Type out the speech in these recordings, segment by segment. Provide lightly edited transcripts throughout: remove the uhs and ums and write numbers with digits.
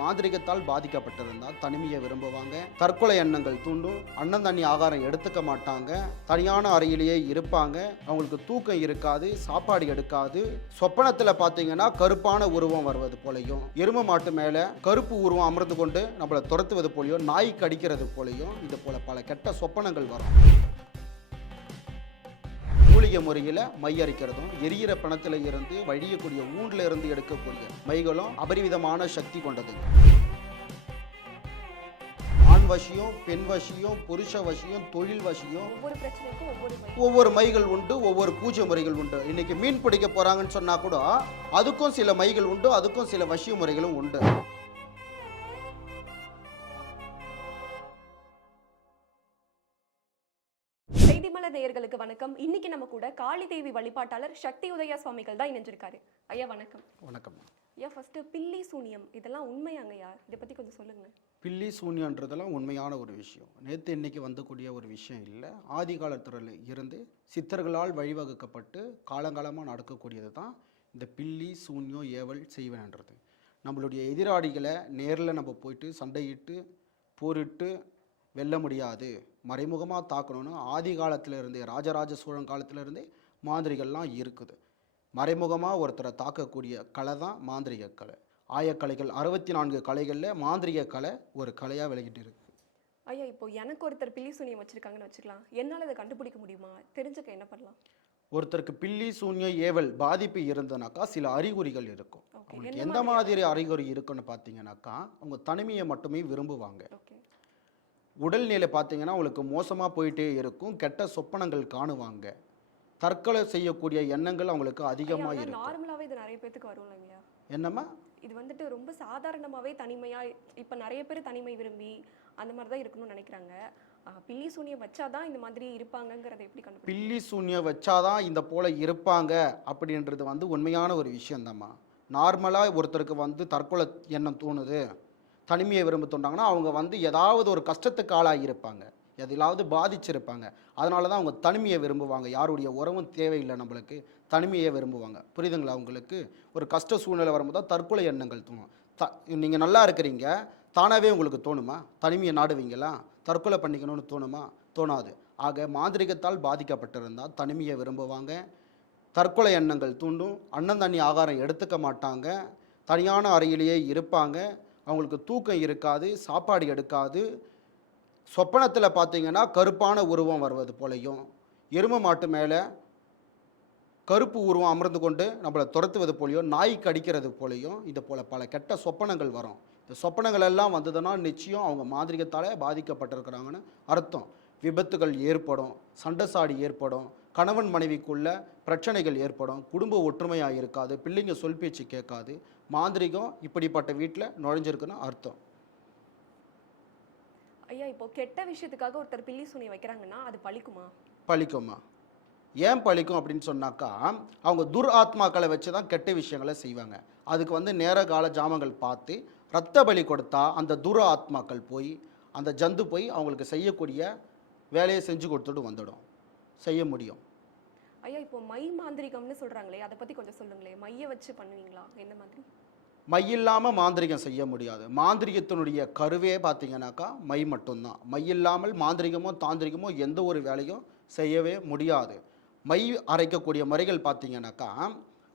மாந்திரிகத்தால் பாதிக்கப்பட்டிருந்தால் தனிமையை விரும்புவாங்க. தற்கொலை எண்ணங்கள் தூண்டும். அன்னம் தண்ணி ஆகாரம் எடுத்துக்க மாட்டாங்க. தனியான அறையிலேயே இருப்பாங்க. அவங்களுக்கு தூக்கம் இருக்காது, சாப்பாடு எடுக்காது. சொப்பனத்தில் பார்த்தீங்கன்னா கருப்பான உருவம் வருவது போலையும், எரும மாட்டு மேலே கருப்பு உருவம் அமர்ந்து கொண்டு நம்மளை துரத்துவது போலையும், நாய் கடிக்கிறது போலையும், இது போல பல கெட்ட சொப்பனங்கள் வரும். மூலிகை முறையில் மை அரைக்கிறதும், எரியிற பணத்தில் இருந்து வழியக்கூடிய ஊண்டில் இருந்து எடுக்கக்கூடிய மைகளும் அபரிவிதமான சக்தி கொண்டது. ஆண் வசியம், பெண் வசியம், புருஷ வசியம், தொழில் வசியம், ஒவ்வொரு மைகள் உண்டு, ஒவ்வொரு பூஜை முறைகள் உண்டு. இன்னைக்கு மீன் பிடிக்க போறாங்கன்னு சொன்னா கூட அதுக்கும் சில மைகள் உண்டு, அதுக்கும் சில வசிய முறைகளும் உண்டு. செய்திமலர் நேயர்களுக்கு வணக்கம். இன்னைக்கு நம்ம கூட காளி தேவி வழிபாட்டாளர் சக்தி உதயா சுவாமிகள் தான் இணைஞ்சிருக்காரு. ஐயா வணக்கம். வணக்கம் ஐயா. ஃபர்ஸ்ட் பில்லி சூனியம் இதெல்லாம் உண்மையாங்கய்யா? இதை பத்தி கொஞ்சம் சொல்லுங்க. பில்லி சூன்யன்றதெல்லாம் உண்மையான ஒரு விஷயம். நேற்று இன்னைக்கு வந்தக்கூடிய ஒரு விஷயம் இல்லை. ஆதி காலத்தில் இருந்து சித்தர்களால் வழிவகுக்கப்பட்டு காலங்காலமாக நடக்கக்கூடியது தான் இந்த பில்லி சூன்யம் ஏவல் செய்வனன்றது. நம்மளுடைய எதிராளிகளை நேரில் நம்ம போயிட்டு சண்டையிட்டு போரிட்டு வெல்ல முடியாது, மறைமுகமாக தாக்கணும்னு ஆதி காலத்தில் இருந்தே, ராஜராஜ சோழன் காலத்திலிருந்தே மாந்திரிகள்லாம் இருக்குது. மறைமுகமாக ஒருத்தரை தாக்கக்கூடிய கலை தான் மாந்திரிக கலை. ஆயக்கலைகள் 64 கலைகளில் மாந்திரிக கலை ஒரு கலையாக விளங்கிட்டு இருக்கு. ஐயா, இப்போ எனக்கு ஒருத்தர் பில்லி சூனியம் வச்சிருக்காங்கன்னு வச்சுக்கலாம், என்னால் அதை கண்டுபிடிக்க முடியுமா? தெரிஞ்சுக்க என்ன பண்ணலாம்? ஒருத்தருக்கு பில்லி சூன்யம் ஏவல் பாதிப்பு இருந்தனாக்கா சில அறிகுறிகள் இருக்கும். அவங்களுக்கு எந்த மாதிரி அறிகுறி இருக்குன்னு பார்த்தீங்கன்னாக்கா, அவங்க தனிமையை மட்டுமே விரும்புவாங்க. உடல்நிலை பார்த்தீங்கன்னா அவங்களுக்கு மோசமாக போயிட்டே இருக்கும். கெட்ட சொப்பனங்கள் காணுவாங்க. தற்கொலை செய்யக்கூடிய எண்ணங்கள் அவங்களுக்கு அதிகமாக இருக்கும். நார்மலாகவே இது நிறைய பேருக்கு வரும் இல்லையா? என்னம்மா, இது வந்துட்டு ரொம்ப சாதாரணமாகவே தனிமையாக, இப்போ நிறைய பேர் தனிமை விரும்பி அந்த மாதிரி தான் இருக்கணும்னு நினைக்கிறாங்க. பில்லி சூனியம் வச்சாதான் இந்த மாதிரி இருப்பாங்கங்கிறத எப்படி கண்டுபிடிக்கும்? பில்லி சூன்யம் வச்சாதான் இந்த போல இருப்பாங்க அப்படின்றது உண்மையான ஒரு விஷயம்தாம்மா. நார்மலாக ஒருத்தருக்கு தற்கொலை எண்ணம் தோணுது, தனிமையை விரும்ப தோன்றாங்கன்னா அவங்க ஏதாவது ஒரு கஷ்டத்துக்கு ஆளாகி இருப்பாங்க, எதிலாவது பாதிச்சிருப்பாங்க. அதனால தான் அவங்க தனிமையை விரும்புவாங்க. யாருடைய உறவும் தேவையில்லை, நம்மளுக்கு தனிமையை விரும்புவாங்க. புரியுதுங்களா உங்களுக்கு? ஒரு கஷ்ட சூழ்நிலை வரும்போது தான் தற்கொலை எண்ணங்கள் தோணும். நீங்கள் நல்லா இருக்கிறீங்க, தானாகவே உங்களுக்கு தோணுமா? தனிமையை நாடுவீங்களா? தற்கொலை பண்ணிக்கணும்னு தோணுமா? தோணாது. ஆக மாந்திரிகத்தால் பாதிக்கப்பட்டிருந்தால் தனிமையை விரும்புவாங்க. தற்கொலை எண்ணங்கள் தூண்டும். அன்னம் தண்ணி ஆகாரம் எடுத்துக்க மாட்டாங்க. தனியான அறையிலேயே இருப்பாங்க. அவங்களுக்கு தூக்கம் இருக்காது, சாப்பாடு எடுக்காது. சொப்பனத்தில் பார்த்தீங்கன்னா கருப்பான உருவம் வருவது போலையும், எரும மாட்டு மேலே கருப்பு உருவம் அமர்ந்து கொண்டு நம்மளை துரத்துவது போலையும், நாய் கடிக்கிறது போலையும், இது போல் பல கெட்ட சொப்பனங்கள் வரும். இந்த சொப்பனங்கள் எல்லாம் வந்ததுன்னா நிச்சயம் அவங்க மாந்திரிகத்தால் பாதிக்கப்பட்டிருக்கிறாங்கன்னு அர்த்தம். விபத்துகள் ஏற்படும், சண்டைசாடி ஏற்படும், கணவன் மனைவிக்குள்ள பிரச்சனைகள் ஏற்படும், குடும்ப ஒற்றுமையாக இருக்காது, பிள்ளைங்க சொல் பேச்சு கேட்காது. மாந்திரிகம் இப்படிப்பட்ட வீட்டில் நுழைஞ்சிருக்குன்னு அர்த்தம். ஐயா, இப்போ கெட்ட விஷயத்துக்காக ஒருத்தர் பில்லி சூனியம் வைக்கிறாங்கன்னா அது பழிக்குமா? பழிக்குமா? ஏன் பழிக்கும் அப்படின்னு சொன்னாக்கா, அவங்க துர் ஆத்மாக்களை வச்சு தான் கெட்ட விஷயங்களை செய்வாங்க. அதுக்கு நேர கால ஜாமங்கள் பார்த்து ரத்த பலி கொடுத்தா அந்த துர் ஆத்மாக்கள் போய், அந்த ஜந்து போய் அவங்களுக்கு செய்யக்கூடிய வேலையை செஞ்சு கொடுத்துட்டு வந்துடும், செய்ய முடியும். ஐயா, இப்போ மை மாந்திரிகம்னு சொல்கிறாங்களே, அதை பற்றி கொஞ்சம் சொல்லுங்களேன். மையை வச்சு பண்ணுவீங்களா? என்ன மாதிரி? மை இல்லாமல் மாந்திரிகம் செய்ய முடியாது. மாந்திரிகத்தினுடைய கருவே பார்த்தீங்கன்னாக்கா மை மட்டும்தான். மை இல்லாமல் மாந்திரிகமோ தாந்திரிகமோ எந்த ஒரு வேலையும் செய்யவே முடியாது. மை அரைக்கக்கூடிய முறைகள் பார்த்தீங்கன்னாக்கா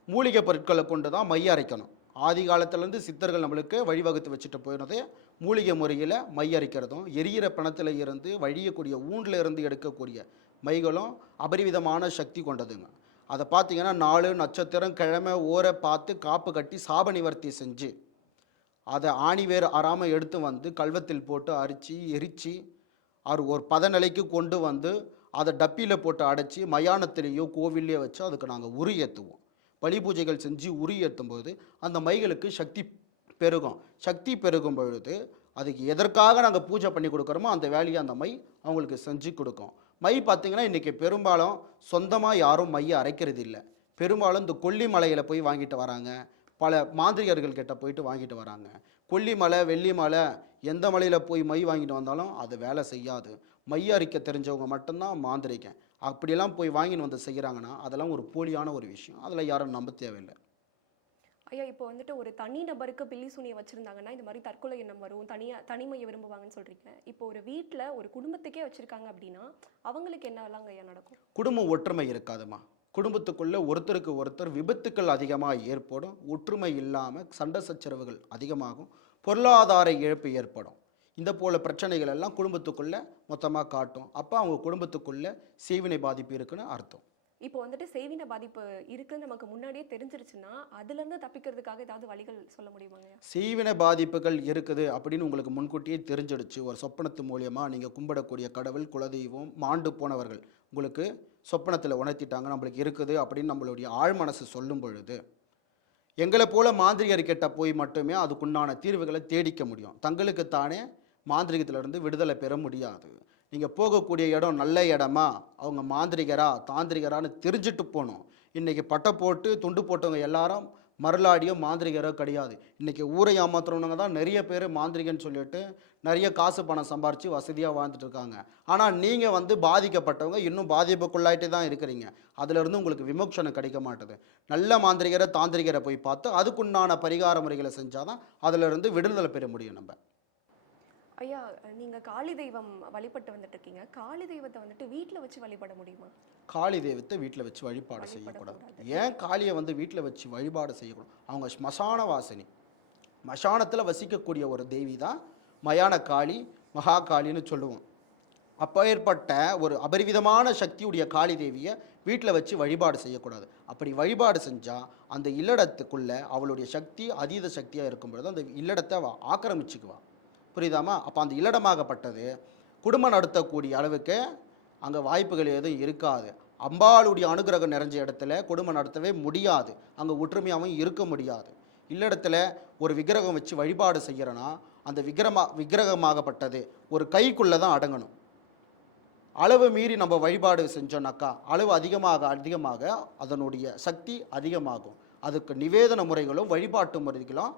மூலிகை பொருட்களை கொண்டு தான் மை அரைக்கணும். ஆதி காலத்திலேருந்து சித்தர்கள் நம்மளுக்கு வழிவகுத்து வச்சுட்டு போயினது மூலிகை முறையில் மை அரைக்கிறதும், எரியிற பணத்தில் இருந்து வழியக்கூடிய ஊண்டில் இருந்து எடுக்கக்கூடிய மைகளும் அபரிவிதமான சக்தி கொண்டதுங்க. அதை பார்த்தீங்கன்னா 4 நட்சத்திரம் கிழமை ஓரை பார்த்து காப்பு கட்டி சாப நிவர்த்தி செஞ்சு அதை ஆணிவேர் அறாமல் எடுத்து கல்வத்தில் போட்டு அரிச்சு எரித்து ஒரு பதநிலைக்கு கொண்டு அதை டப்பியில் போட்டு அடைச்சி மயானத்திலேயோ கோவில்லையோ வச்சு அதுக்கு நாங்கள் உரி ஏற்றுவோம். பலி பூஜைகள் செஞ்சு உரி ஏற்றும் போது அந்த மைகளுக்கு சக்தி பெருகும். சக்தி பெருகும் பொழுது அதுக்கு எதற்காக நாங்கள் பூஜை பண்ணி கொடுக்குறோமோ அந்த வேலையை அந்த மை அவங்களுக்கு செஞ்சு கொடுக்கும். மை பார்த்திங்கன்னா இன்றைக்கி பெரும்பாலும் சொந்தமாக யாரும் மையை அரைக்கிறது இல்லை. பெரும்பாலும் இந்த கொல்லிமலையில் போய் வாங்கிட்டு வராங்க. பல மாந்திரிகர்கள் கிட்ட போயிட்டு வாங்கிட்டு வராங்க. கொல்லிமலை, வெள்ளிமலை, எந்த மலையில் போய் மை வாங்கிட்டு வந்தாலும் அது வேலை செய்யாது. மை அரிக்க தெரிஞ்சவங்க மட்டும்தான் மாந்திரிகன். அப்படியெல்லாம் போய் வாங்கிட்டு செய்கிறாங்கன்னா அதெல்லாம் ஒரு போலியான ஒரு விஷயம். அதில் யாரும் நம்ப தேவையில்லை. ஐயா இப்போ வந்துட்டு ஒரு தனி நபருக்கு பில்லி சூனியம் வச்சிருந்தாங்கன்னா இந்த மாதிரி தற்கொலை எண்ணம் வரும், தனிமையை விரும்புவாங்கன்னு சொல்றீங்க. இப்போ ஒரு வீட்ல ஒரு குடும்பத்துக்கே வச்சிருக்காங்க அப்படின்னா அவங்களுக்கு என்னலாம் ஐயா நடக்கும்? குடும்பம் ஒற்றுமை இருக்காதுமா. குடும்பத்துக்குள்ள ஒருத்தருக்கு ஒருத்தர் விபத்துக்கள் அதிகமாக ஏற்படும். ஒற்றுமை இல்லாமல் சண்டை சச்சரவுகள் அதிகமாகும். பொருளாதார இழப்பு ஏற்படும். இந்த போல பிரச்சனைகள் எல்லாம் குடும்பத்துக்குள்ள மொத்தமாக காட்டும். அப்போ அவங்க குடும்பத்துக்குள்ள சீவினை பாதிப்பு இருக்குன்னு அர்த்தம். இப்போ வந்துட்டு செய்வின பாதிப்பு இருக்குன்னு நமக்கு முன்னாடியே தெரிஞ்சிருச்சுன்னா அதுலேருந்து தப்பிக்கிறதுக்காக ஏதாவது வழிகள் சொல்ல முடியுமாங்க? சீவின பாதிப்புகள் இருக்குது அப்படின்னு உங்களுக்கு முன்கூட்டியே தெரிஞ்சிடுச்சு. ஒரு சொப்பனத்து மூலியமாக நீங்கள் கும்பிடக்கூடிய கடவுள், குலதெய்வம், மாண்டு போனவர்கள் உங்களுக்கு சொப்பனத்தில் உணர்த்திட்டாங்க நம்மளுக்கு இருக்குது அப்படின்னு நம்மளுடைய ஆழ் மனசு சொல்லும் பொழுது, எங்களை போல மாந்திரிகர்கிட்ட போய் மட்டுமே அதுக்குண்டான தீர்வுகளை தேடிக்க முடியும். தங்களுக்குத்தானே மாந்திரிகத்திலிருந்து விடுதலை பெற முடியாது. நீங்கள் போகக்கூடிய இடம் நல்ல இடமா, அவங்க மாந்திரிகரா தாந்திரிகரான்னு தெரிஞ்சுட்டு போகணும். இன்றைக்கி பட்டை போட்டு துண்டு போட்டவங்க எல்லாரும் மருளாடியோ மாந்திரிகரோ கிடையாது. இன்றைக்கி ஊரை ஏமாத்துறவங்க தான் நிறைய பேர் மாந்திரிகன்னு சொல்லிட்டு நிறைய காசு பணம் சம்பாரித்து வசதியாக வாழ்ந்துட்டு இருக்காங்க. ஆனால் நீங்கள் பாதிக்கப்பட்டவங்க இன்னும் பாதிப்புக்குள்ளாயிட்டே தான் இருக்கிறீங்க. அதிலிருந்து உங்களுக்கு விமோசனம் கிடைக்க மாட்டுது. நல்ல மாந்திரிகரை தாந்திரிகரை போய் பார்த்து அதுக்குண்டான பரிகார முறைகளை செஞ்சால் தான் அதிலிருந்து விடுதலை பெற முடியும். நம்ம ஐயா நீங்க காளி தெய்வம் வழிபட்டு வந்துட்டு இருக்கீங்க. காளி தெய்வத்தை வந்துட்டு வீட்டில் வச்சு வழிபட முடியுமா? காளி தெய்வத்தை வீட்டில் வச்சு வழிபாடு செய்யக்கூடாது. ஏன் காளியை வீட்டில் வச்சு வழிபாடு செய்யக்கூடாது? அவங்க ஸ்மசான வாசினி, மசானத்தில் வசிக்கக்கூடிய ஒரு தேவி தான் மயான காளி, மகா காளின்னு சொல்லுவோம். அப்போ ஏற்பட்ட ஒரு அபரிவிதமான சக்தியுடைய காளி தேவியை வீட்டில் வச்சு வழிபாடு செய்யக்கூடாது. அப்படி வழிபாடு செஞ்சால் அந்த இல்லடத்துக்குள்ள அவளுடைய சக்தி அதீத சக்தியாக இருக்கும் பொழுது அந்த இல்லடத்தை ஆக்கிரமிச்சுக்குவாள். புரியுதாமா? அப்போ அந்த இல்லடமாகப்பட்டது குடும்பம் நடத்தக்கூடிய அளவுக்கு அங்கே வாய்ப்புகள் எதுவும் இருக்காது. அம்பாளுடைய அனுகிரகம் நிறைஞ்ச இடத்துல குடும்பம் நடத்தவே முடியாது. அங்கே ஒற்றுமையாகவும் இருக்க முடியாது. இல்லடத்துல ஒரு விக்கிரகம் வச்சு வழிபாடு செய்கிறோன்னா அந்த விக்கிரகமாகப்பட்டது ஒரு கைக்குள்ளே தான் அடங்கணும். அளவு மீறி நம்ம வழிபாடு செஞ்சோன்னாக்கா அளவு அதிகமாக அதனுடைய சக்தி அதிகமாகும். அதுக்கு நிவேதன முறைகளும் வழிபாட்டு முறைகளும்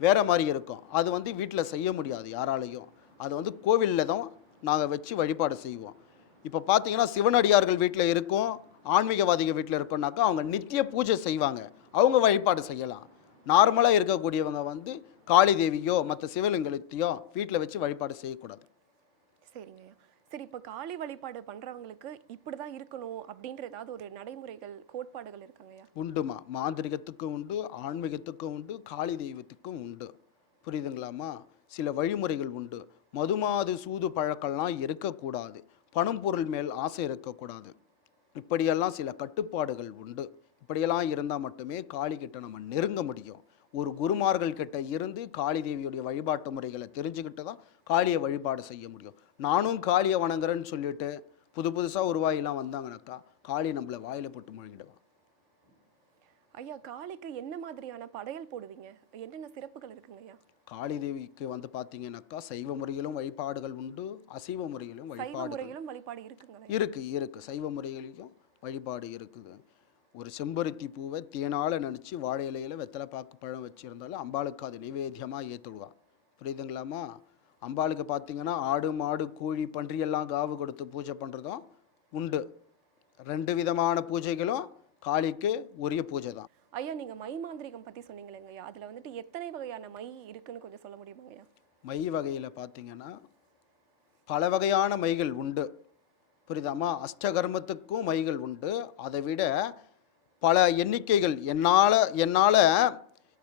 வேறு மாதிரி இருக்கும். அது வீட்டில் செய்ய முடியாது யாராலையும். அது கோவிலில் தான் நாங்கள் வச்சு வழிபாடு செய்வோம். இப்போ பார்த்தீங்கன்னா சிவனடியார்கள் வீட்டில் இருக்கும், ஆன்மீகவாதிகள் வீட்டில் இருக்கோம்னாக்கா அவங்க நித்திய பூஜை செய்வாங்க, அவங்க வழிபாடு செய்யலாம். நார்மலாக இருக்கக்கூடியவங்க காளி தேவியோ மற்ற சிவலிங்கத்தையோ வீட்டில் வச்சு வழிபாடு செய்யக்கூடாது. சரிங்க. சரி, இப்போ காளி வழிபாடு பண்ணுறவங்களுக்கு இப்படி தான் இருக்கணும் அப்படின்ற ஏதாவது ஒரு நடைமுறைகள் கோட்பாடுகள் இருக்காங்கய்யா? உண்டுமா. மாந்திரிகத்துக்கும் உண்டு, ஆன்மீகத்துக்கும் உண்டு, காளி தெய்வத்துக்கும் உண்டு. புரியுதுங்களாம்மா? சில வழிமுறைகள் உண்டு. மதுமாது சூது பழக்கம்லாம் இருக்கக்கூடாது. பணம் பொருள் மேல் ஆசை இருக்கக்கூடாது. இப்படியெல்லாம் சில கட்டுப்பாடுகள் உண்டு. இப்படியெல்லாம் இருந்தால் மட்டுமே காளிக்கிட்ட நம்ம நெருங்க முடியும். ஒரு குருமார்கள் கிட்ட இருந்து காளி தேவியுடைய வழிபாட்டு முறைகளை தெரிஞ்சுக்கிட்டு தான் காளியை வழிபாடு செய்ய முடியும். நானும் காளியை வணங்குறேன்னு சொல்லிட்டு புதுசாக உருவாயிலாம் வந்தாங்கனாக்கா காளி நம்மளை வாயில் போட்டு முழுங்கிடுவான். ஐயா காளிக்கு என்ன மாதிரியான படையல் போடுவீங்க? என்னென்ன சிறப்புகள் இருக்குங்க ஐயா? காளி தேவிக்கு பார்த்தீங்கன்னாக்கா சைவ முறையிலும் வழிபாடுகள் உண்டு, அசைவ முறையிலும் வழிபாடு இருக்குங்க. இருக்கு சைவ முறைகளிலும் வழிபாடு இருக்குது. ஒரு செம்பருத்தி பூவை தேனால் நினச்சி வாழை இலையில் வெத்தலை பாக்கு பழம் வச்சுருந்தாலும் அம்பாளுக்கு அது நிவேத்தியமாக ஏற்றுடுவான். புரியுதுங்களாம்மா? அம்பாளுக்கு பார்த்தீங்கன்னா ஆடு மாடு கோழி பன்றியெல்லாம் காவு கொடுத்து பூஜை பண்ணுறதும் உண்டு. 2 விதமான பூஜைகளும் காளிக்கு உரிய பூஜை தான். ஐயா நீங்கள் மை மாந்திரிகம் பற்றி சொன்னீங்களேங்க ஐயா, அதில் எத்தனை வகையான மை இருக்குன்னு கொஞ்சம் சொல்ல முடியுமாங்க ஐயா? மை வகையில் பார்த்தீங்கன்னா பல வகையான மைகள் உண்டு. புரியுதாம்மா? அஷ்டகர்மத்துக்கும் மைகள் உண்டு. அதை விட பல எண்ணிக்கைகள் என்னால்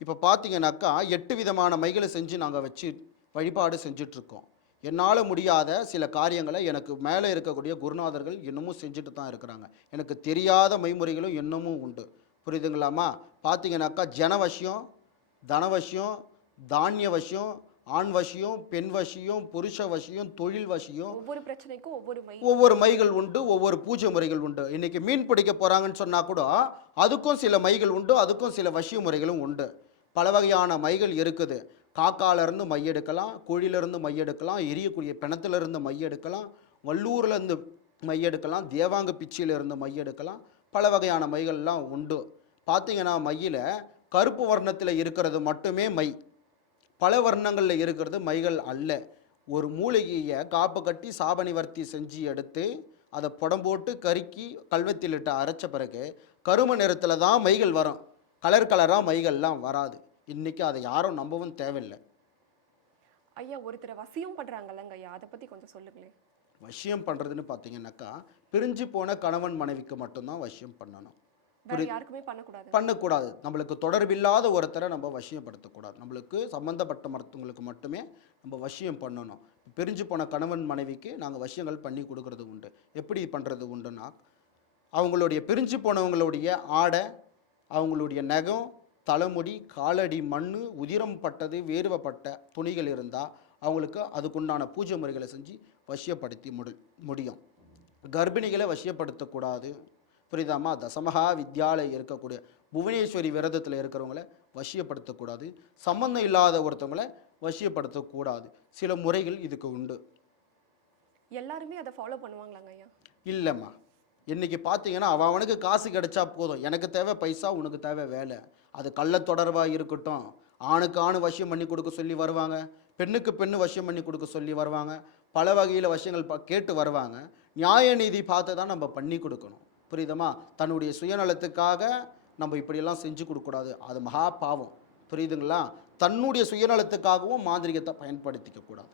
இப்போ பார்த்தீங்கன்னாக்கா 8 விதமான மைகளை செஞ்சு நாங்கள் வச்சு வழிபாடு செஞ்சிட்ருக்கோம். என்னால் முடியாத சில காரியங்களை எனக்கு மேலே இருக்கக்கூடிய குருநாதர்கள் இன்னமும் செஞ்சுட்டு தான் இருக்கிறாங்க. எனக்கு தெரியாத மைமுறைகளும் இன்னமும் உண்டு. புரியுதுங்களாம்மா? பார்த்தீங்கன்னாக்கா ஜனவசியம், தனவசியம், தானிய வசியம், ஆண் வசியம், பெண் வசியம், புருஷ வசியம், தொழில் வசியம், ஒவ்வொரு பிரச்சனைக்கும் ஒவ்வொரு மைகள் உண்டு, ஒவ்வொரு பூஜை முறைகள் உண்டு. இன்னைக்கு மீன் பிடிக்க போகிறாங்கன்னு சொன்னால் கூட அதுக்கும் சில மைகள் உண்டு, அதுக்கும் சில வசிய முறைகளும் உண்டு. பல வகையான மைகள் இருக்குது. காக்காலேருந்து மை எடுக்கலாம், கோழியிலேருந்து மை எடுக்கலாம், எரியக்கூடிய பிணத்திலிருந்து மை எடுக்கலாம், வல்லூர்லேருந்து மை எடுக்கலாம், தேவாங்க பிச்சியிலிருந்து மை எடுக்கலாம். பல வகையான மைகள்லாம் உண்டு. பார்த்தீங்கன்னா மையில் கருப்பு வர்ணத்தில் இருக்கிறது மட்டுமே மை, பல வர்ணங்களில் இருக்கிறது மைகள் அல்ல. ஒரு மூலிகையை காப்பு கட்டி சாபனிவர்த்தி செஞ்சு எடுத்து அதை புடம் போட்டு கருக்கி கல்வெத்திலிட்டு அரைச்ச பிறகு கரும நிறத்தில் தான் மைகள் வரும். கலர் கலராக மைகள்லாம் வராது. இன்றைக்கி அதை யாரும் நம்பவும் தேவையில்லை. ஐயா ஒருத்தரை வசியம் பண்றாங்கல்லங்க ஐயா, அதை பத்தி கொஞ்சம் சொல்லுங்களேன். வசியம் பண்ணுறதுன்னு பார்த்தீங்கன்னாக்கா, பிரிஞ்சு போன கணவன் மனைவிக்கு மட்டும்தான் வசியம் பண்ணணும். வேற யாருக்குமே பண்ணக்கூடாது. பண்ணக்கூடாது. நம்மளுக்கு தொடர்பில்லாத ஒருத்தரை நம்ம வசியப்படுத்தக்கூடாது. நம்மளுக்கு சம்மந்தப்பட்ட மருத்துவங்களுக்கு மட்டுமே நம்ம வசியம் பண்ணணும். பிரிஞ்சு போன கணவன் மனைவிக்கு நாங்கள் வசியங்கள் பண்ணி கொடுக்கறது உண்டு. எப்படி பண்ணுறது உண்டுன்னா, அவங்களுடைய பிரிஞ்சு போனவங்களுடைய ஆடை, அவங்களுடைய நகம், தலைமுடி, காலடி மண், உதிரம் பட்டது, வேர்வைப்பட்ட துணிகள் இருந்தால் அவங்களுக்கு அதுக்குண்டான பூஜை முறைகளை செஞ்சு வசியப்படுத்தி முடியும். கர்ப்பிணிகளை வசியப்படுத்தக்கூடாது. புரியுதாம்மா? தசமகா வித்யாலயம் இருக்கக்கூடிய புவனேஸ்வரி விரதத்தில் இருக்கிறவங்கள வசியப்படுத்தக்கூடாது. சம்பந்தம் இல்லாத ஒருத்தவங்களை வசியப்படுத்தக்கூடாது. சில முறைகள் இதுக்கு உண்டு. எல்லாருமே அதை ஃபாலோ பண்ணுவாங்களாங்க ஐயா? இல்லைம்மா, இன்றைக்கி பார்த்தீங்கன்னா அவனுக்கு காசு கிடைச்சா போதும். எனக்கு தேவை பைசா, உனக்கு தேவை வேலை. அது கள்ள தொடர்பாக இருக்கட்டும், ஆணுக்கு ஆணு வசியம் பண்ணி கொடுக்க சொல்லி வருவாங்க, பெண்ணுக்கு பெண்ணு வசியம் பண்ணி கொடுக்க சொல்லி வருவாங்க, பல வகையில் வசியங்கள் கேட்டு வருவாங்க. நியாய நீதி பார்த்து தான் நம்ம பண்ணி கொடுக்கணும். புரியுதமா? தன்னுடைய சுயநலத்துக்காக நம்ம இப்படியெல்லாம் செஞ்சு கொடுக்கக்கூடாது. அது மகா பாவம். புரியுதுங்களா? தன்னுடைய சுயநலத்துக்காகவும் மாந்திரிகத்தை பயன்படுத்திக்க கூடாது.